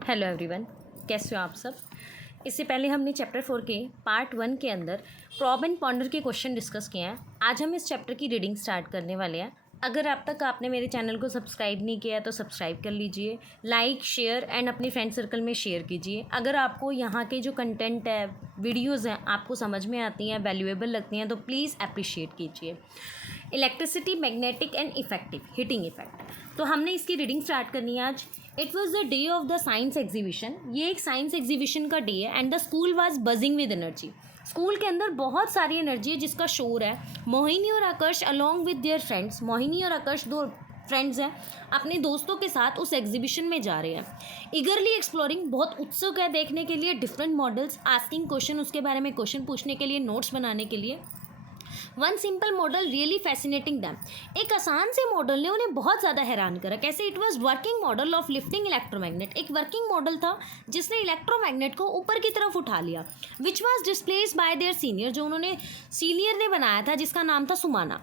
Hello everyone, कैसे हो आप सब। इससे पहले हमने चैप्टर 4 के पार्ट 1 के अंदर प्रॉब एंड पॉन्डर के क्वेश्चन डिस्कस किए हैं। आज हम इस चैप्टर की रीडिंग स्टार्ट करने वाले हैं। अगर अब तक आपने मेरे चैनल को सब्सक्राइब नहीं किया है तो सब्सक्राइब कर लीजिए, लाइक शेयर एंड अपने फ्रेंड सर्कल में शेयर कीजिए। अगर आपको यहाँ के जो कंटेंट है, वीडियोज़ हैं, आपको समझ में आती हैं, वैल्यूएबल लगती हैं तो प्लीज़ अप्रिशिएट कीजिए। Electricity, magnetic and effective heating effect, तो हमने इसकी रीडिंग स्टार्ट करनी है आज। It was the day of the science exhibition. ये एक साइंस एग्जीबिशन का डे है and the school was buzzing with energy. School के अंदर बहुत सारी एनर्जी है जिसका शोर है। मोहिनी और Aakarsh along with their friends, Mohini और आकर्ष दो फ्रेंड्स हैं, अपने दोस्तों के साथ उस एग्जीबिशन में जा रहे हैं। ईगरली एक्सप्लोरिंग, बहुत उत्सुक है देखने के लिए डिफरेंट मॉडल्स, आस्किंग क्वेश्चन, उसके बारे में क्वेश्चन पूछने के लिए, नोट्स बनाने के लिए। One simple model really fascinating them, एक आसान से मॉडल ने उन्हें बहुत ज़्यादा हैरान करा। कैसे? It was working model of lifting electromagnet, एक वर्किंग मॉडल था जिसने इलेक्ट्रोमैग्नेट को ऊपर की तरफ उठा लिया। Which was displaced by their senior, जो उन्होंने सीनियर ने बनाया था जिसका नाम था Sumana.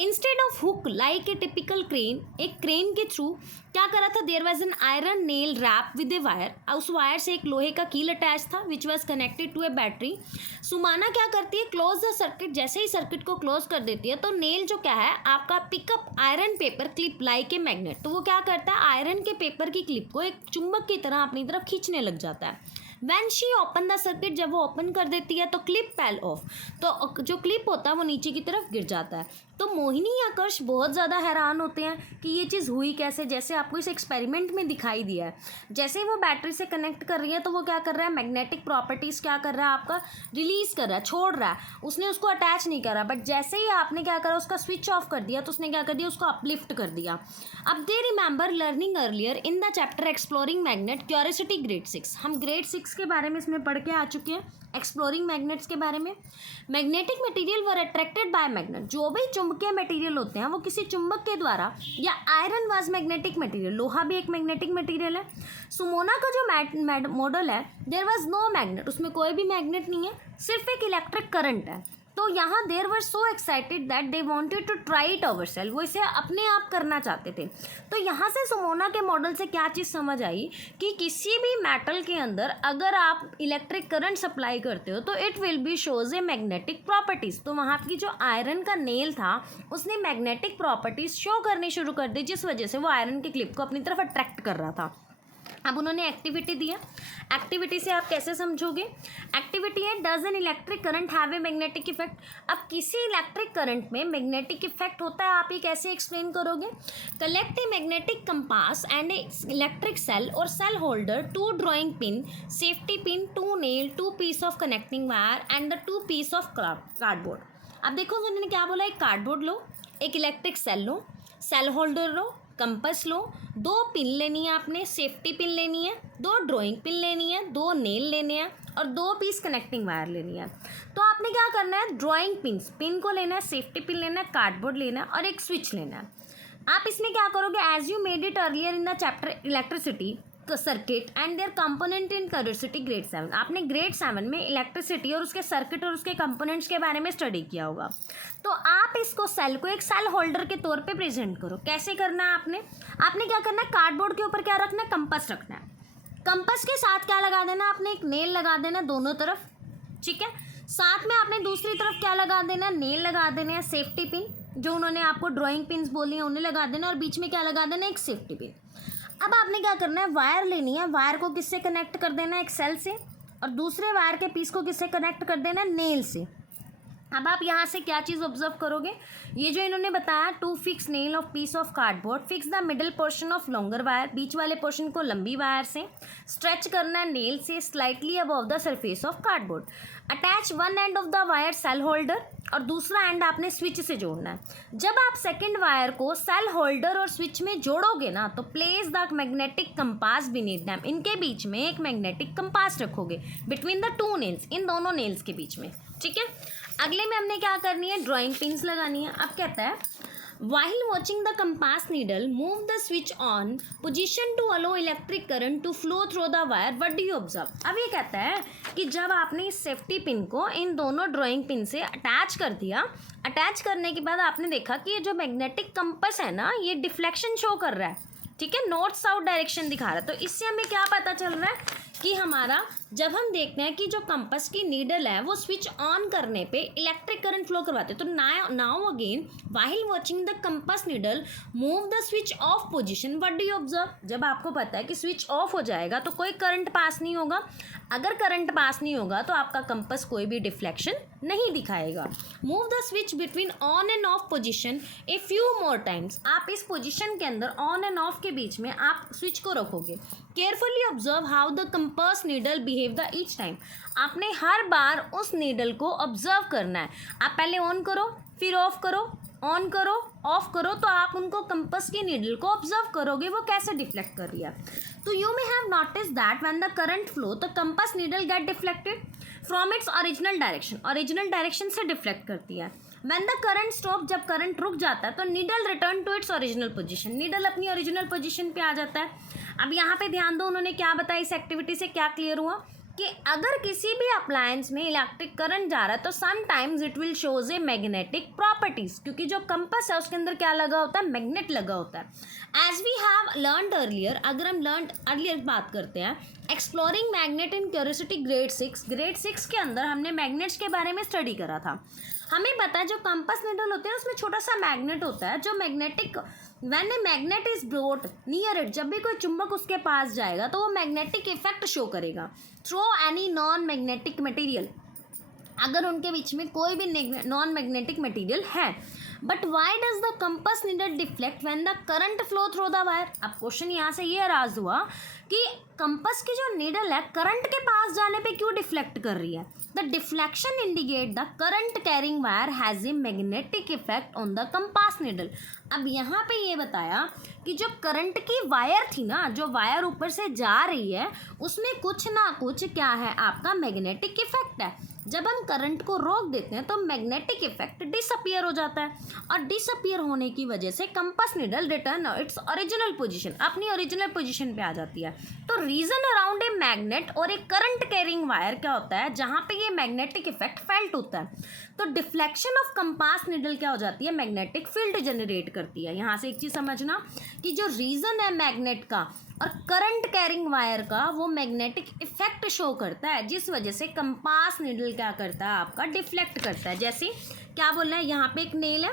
Instead of hook like a typical crane, एक क्रेन के थ्रू क्या करा था, there was an iron nail wrap with a wire, उस वायर से एक लोहे का कील अटैच था which was connected to a battery. Sumana क्या करती है, क्लोज द सर्किट, जैसे ही सर्किट को क्लोज कर देती है तो नेल जो क्या है आपका pickup iron paper clip like a magnet, तो वो क्या करता है आयरन के पेपर की क्लिप को एक चुंबक की तरह अपनी तरफ खींचने लग जाता है। When she open the circuit, जब वो ओपन कर देती है तो क्लिप फेल ऑफ, तो जो क्लिप होता है वो नीचे की तरफ गिर जाता है। तो मोहिनी आकर्ष बहुत ज़्यादा हैरान होते हैं कि ये चीज़ हुई कैसे, जैसे आपको इस एक्सपेरिमेंट में दिखाई दिया है। जैसे ही वो बैटरी से कनेक्ट कर रही है तो वो क्या कर रहा है, मैग्नेटिक प्रॉपर्टीज़ क्या कर रहा है आपका रिलीज़ कर रहा है, छोड़ रहा है, उसने उसको अटैच नहीं करा। बट जैसे ही आपने क्या करा, उसका स्विच ऑफ कर दिया तो उसने क्या कर दिया, उसको अपलिफ्ट कर दिया। अब they remember learning earlier in the chapter exploring magnet curiosity grade 6, हम ग्रेड 6 के बारे में इसमें पढ़ के आ चुके हैं, एक्सप्लोरिंग मैग्नेट्स के बारे में। Magnetic material were attracted by magnet, जो भी चुंबकीय मटेरियल होते हैं वो किसी चुंबक के द्वारा, या आयरन वाज मैग्नेटिक मटेरियल, लोहा भी एक मैग्नेटिक मटेरियल है। सुमोना का जो मॉडल है, देयर वाज नो मैग्नेट, उसमें कोई भी मैग्नेट नहीं है, सिर्फ एक इलेक्ट्रिक करंट है। तो यहाँ there were so excited that they wanted to try it our self, वो इसे अपने आप करना चाहते थे। तो यहाँ से सुमोना के मॉडल से क्या चीज़ समझ आई कि किसी भी मेटल के अंदर अगर आप इलेक्ट्रिक करंट सप्लाई करते हो तो it will be shows a magnetic properties. तो वहाँ की जो आयरन का नेल था उसने मैग्नेटिक प्रॉपर्टीज़ शो करनी शुरू कर दी, जिस वजह से वो आयरन के क्लिप को अपनी तरफ अट्रैक्ट कर रहा था। अब उन्होंने एक्टिविटी दिया, एक्टिविटी से आप कैसे समझोगे, एक्टिविटी है does an electric current have a magnetic effect. अब किसी इलेक्ट्रिक करंट में मैग्नेटिक इफेक्ट होता है, आप ये कैसे एक्सप्लेन करोगे। Collect a magnetic compass and a electric cell और cell holder, 2 drawing pin, safety pin, 2 nail, 2 piece of connecting wire and the 2 piece of cardboard. अब देखो उन्होंने क्या बोला, एक कार्डबोर्ड लो, एक इलेक्ट्रिक सेल लो, सेल होल्डर लो, कंपस लो, 2 पिन लेनी है आपने, सेफ्टी पिन लेनी है, 2 ड्राइंग पिन लेनी है, 2 नेल लेने हैं और 2 पीस कनेक्टिंग वायर लेनी है। तो आपने क्या करना है, ड्राइंग पिन को लेना है, सेफ्टी पिन लेना है, कार्डबोर्ड लेना है और एक स्विच लेना है। आप इसमें क्या करोगे, as you made it earlier in the chapter electricity circuit and their component in Curiosity grade 7, आपने ग्रेड 7 में इलेक्ट्रिसिटी और उसके सर्किट और उसके कंपोनेंट्स के बारे में स्टडी किया होगा। तो आप इसको सेल को एक सेल होल्डर के तौर पे प्रेजेंट करो। कैसे करना है आपने क्या करना है, कार्डबोर्ड के ऊपर क्या रखना है, कंपास रखना है। कंपास के साथ क्या लगा देना, आपने एक नेल लगा देना दोनों तरफ, ठीक है। साथ में आपने दूसरी तरफ क्या लगा देना, नेल लगा देना है, सेफ्टी पिन जो उन्होंने आपको ड्राइंग पिन्स बोली हैं उन्हें लगा देना और बीच में क्या लगा देना, एक सेफ्टी पिन। अब आपने क्या करना है, वायर लेनी है, वायर को किससे कनेक्ट कर देना है, एक सेल से, और दूसरे वायर के पीस को किससे कनेक्ट कर देना है, नेल से। अब आप यहाँ से क्या चीज़ ऑब्जर्व करोगे, ये जो इन्होंने बताया 2 fix nail of piece of cardboard, fix the middle portion of longer wire, बीच वाले पोर्शन को लंबी वायर से स्ट्रेच करना है नेल से slightly above the surface of cardboard. Attach one end of the wire cell holder और दूसरा एंड आपने स्विच से जोड़ना है। जब आप सेकेंड वायर को सेल होल्डर और स्विच में जोड़ोगे ना तो place the magnetic compass beneath them, इनके बीच में एक मैग्नेटिक कंपास रखोगे बिटवीन द 2 नेल्स, इन दोनों नेल्स के बीच में, ठीक है। अगले में हमने क्या करनी है, ड्राइंग पिन्स लगानी है। अब कहता है while watching the compass needle move the switch on position to allow electric current to flow through the wire, what do you observe। अब ये कहता है कि जब आपने इस सेफ्टी पिन को इन दोनों ड्राइंग पिन से अटैच कर दिया, अटैच करने के बाद आपने देखा कि ये जो मैग्नेटिक कंपास है ना, ये डिफ्लेक्शन शो कर रहा है, ठीक है, नॉर्थ साउथ डायरेक्शन दिखा रहा है। तो इससे हमें क्या पता चल रहा है कि हमारा जब हम देखते हैं कि जो कंपास की नीडल है वो स्विच ऑन करने पे इलेक्ट्रिक करंट फ्लो करवाते हैं। तो now again while watching the compass needle move the switch off position, what do you observe? जब आपको पता है कि स्विच ऑफ हो जाएगा तो कोई करंट पास नहीं होगा। अगर करंट पास नहीं होगा तो आपका कंपास कोई भी डिफ्लेक्शन नहीं दिखाएगा। Move the switch between on end of position a few more times. आप इस पोजीशन के अंदर ऑन एंड ऑफ के बीच में आप स्विच को रखोगे। Carefully observe how the compass needle behave the each time. आपने हर बार उस नीडल को ऑब्जर्व करना है। आप पहले ऑन करो, फिर ऑफ करो, ऑन करो, ऑफ करो, तो आप उनको कंपास की नीडल को ऑब्जर्व करोगे वो कैसे डिफ्लेक्ट कर रही है। तो you may have notice that when the current flow the compass needle get deflected from its original direction. Original direction से डिफ्लेक्ट करती है। व्हेन द करंट स्टॉप, जब करंट रुक जाता है तो needle return to its original position. Needle अपनी original position पे आ जाता है। अब यहाँ पे ध्यान दो, उन्होंने क्या बताया, इस एक्टिविटी से क्या क्लियर हुआ कि अगर किसी भी अप्लायंस में इलेक्ट्रिक करंट जा रहा है तो sometimes it will shows a magnetic properties, क्योंकि जो कंपास है उसके अंदर क्या लगा होता है, मैग्नेट लगा होता है। As we have learned earlier, अगर हम लर्नड अर्लियर बात करते हैं, exploring magnet in Curiosity grade 6, grade 6 के अंदर हमने मैग्नेट्स के बारे में स्टडी करा था। हमें पता है जो कंपास नीडल होते हैं उसमें छोटा सा मैग्नेट होता है जो magnetic, when a magnet is brought near it, जब भी कोई चुंबक उसके पास जाएगा तो वो मैग्नेटिक इफेक्ट शो करेगा through any non magnetic material, अगर उनके बीच में कोई भी नॉन मैग्नेटिक मटेरियल है। But why does the compass needle deflect when the current flow through the wire? अब क्वेश्चन यहाँ से ये राज हुआ कि कंपास की जो नीडल है करंट के पास जाने पे क्यों डिफ्लेक्ट कर रही है। The deflection indicate the current carrying wire has a magnetic effect on the compass needle. अब यहाँ पे ये बताया कि जो करंट की वायर थी ना, जो वायर ऊपर से जा रही है उसमें कुछ ना कुछ क्या है, आपका मैग्नेटिक इफेक्ट है। जब हम करंट को रोक देते हैं तो मैग्नेटिक इफेक्ट डिसअपियर हो जाता है और डिसअपियर होने की वजह से compass needle return it's original position, अपनी ओरिजिनल पोजीशन पे आ जाती है। तो रीजन अराउंड ए मैग्नेट और ए करंट कैरिंग वायर क्या होता है, जहाँ पे ये मैग्नेटिक इफेक्ट फेल्ट होता है। तो डिफ्लेक्शन ऑफ कंपास नीडल क्या हो जाती है, मैग्नेटिक फील्ड जनरेट करती है। यहाँ से एक चीज़ समझना कि जो रीजन है मैग्नेट का और करंट कैरिंग वायर का, वो मैग्नेटिक इफेक्ट शो करता है जिस वजह से कंपास नीडल क्या करता है, आपका डिफ्लेक्ट करता है। जैसे क्या बोलना है, यहाँ पे एक नेल है,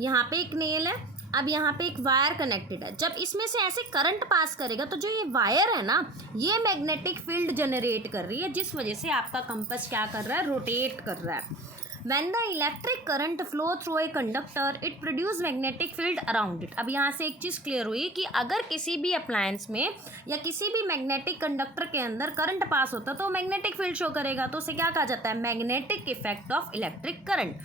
यहाँ पे एक नेल है, अब यहाँ पे एक वायर कनेक्टेड है। जब इसमें से ऐसे करंट पास करेगा तो जो ये वायर है ना, ये मैग्नेटिक फील्ड जनरेट कर रही है जिस वजह से आपका कंपास क्या कर रहा है, रोटेट कर रहा है। When the electric current flow through a conductor, it produce magnetic field around it. अब यहाँ से एक चीज़ क्लियर हुई कि अगर किसी भी अप्लायंस में या किसी भी मैग्नेटिक कंडक्टर के अंदर करंट पास होता है तो मैग्नेटिक फील्ड शो करेगा। तो उसे क्या कहा जाता है, magnetic effect of electric current.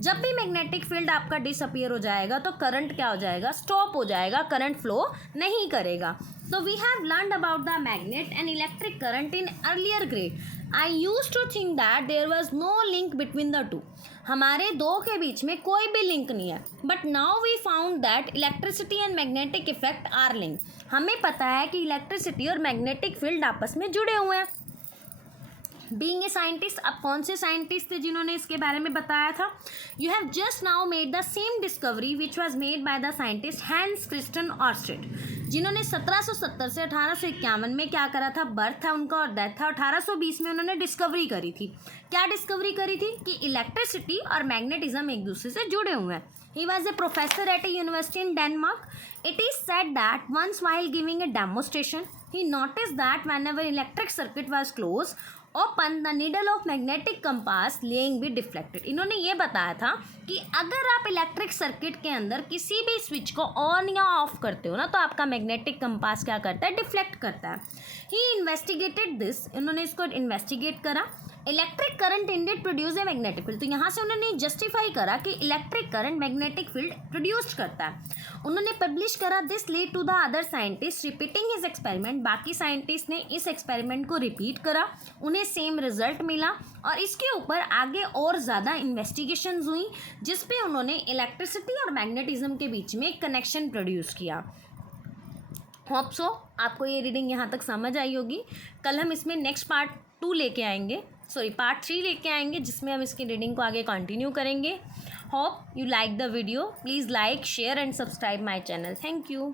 जब भी मैग्नेटिक फील्ड आपका डिसअपियर हो जाएगा तो करंट क्या हो जाएगा, स्टॉप हो जाएगा, करंट फ्लो नहीं करेगा। तो we have learned about the magnet and electric current in earlier grade. I use to think that there was no link between the two. हमारे दो के बीच में कोई भी लिंक नहीं है, but now we found that electricity and magnetic effect are link. हमें पता है कि इलेक्ट्रिसिटी और मैग्नेटिक फील्ड आपस में जुड़े हुए हैं। बीइंग ए साइंटिस्ट, अब कौन से साइंटिस्ट थे जिन्होंने इसके बारे में बताया था? You have just now made the same discovery which was made by the scientist Hans Christian Oersted, जिन्होंने 1770 से 1851 में क्या करा था, बर्थ था उनका और डेथ था। 1820 में उन्होंने डिस्कवरी करी थी। क्या डिस्कवरी करी थी कि इलेक्ट्रिसिटी और मैग्नेटिज्म एक दूसरे से जुड़े हुए हैं। He was a professor at a university in Denmark. It is said that once while giving a demonstration, he noticed that whenever electric circuit was closed, open, the needle of magnetic compass laying be deflected. इन्होंने ये बताया था कि अगर आप electric circuit के अंदर किसी भी स्विच को ऑन या ऑफ करते हो ना तो आपका मैग्नेटिक कंपास क्या करता है, डिफ्लेक्ट करता है। ही इन्वेस्टिगेटेड दिस, इन्होंने इसको इन्वेस्टिगेट करा। Electric current indeed produce a magnetic field, तो यहाँ से उन्होंने जस्टिफाई करा कि electric current magnetic field produce करता है। उन्होंने पब्लिश करा। This lead to the other scientist repeating his experiment, बाकी साइंटिस्ट ने इस एक्सपेरिमेंट को रिपीट करा, उन्हें सेम रिजल्ट मिला और इसके ऊपर आगे और ज़्यादा इन्वेस्टिगेशंस हुई जिसपे उन्होंने इलेक्ट्रिसिटी और मैग्नेटिज्म के बीच में एक कनेक्शन प्रोड्यूस किया। होप सो आपको ये रीडिंग यहाँ तक समझ आई होगी। कल हम इसमें नेक्स्ट पार्ट 2 लेके आएंगे, पार्ट 3 लेके आएंगे जिसमें हम इसकी रीडिंग को आगे कंटिन्यू करेंगे। Hope you like the video. Please like, share and subscribe my channel. Thank you.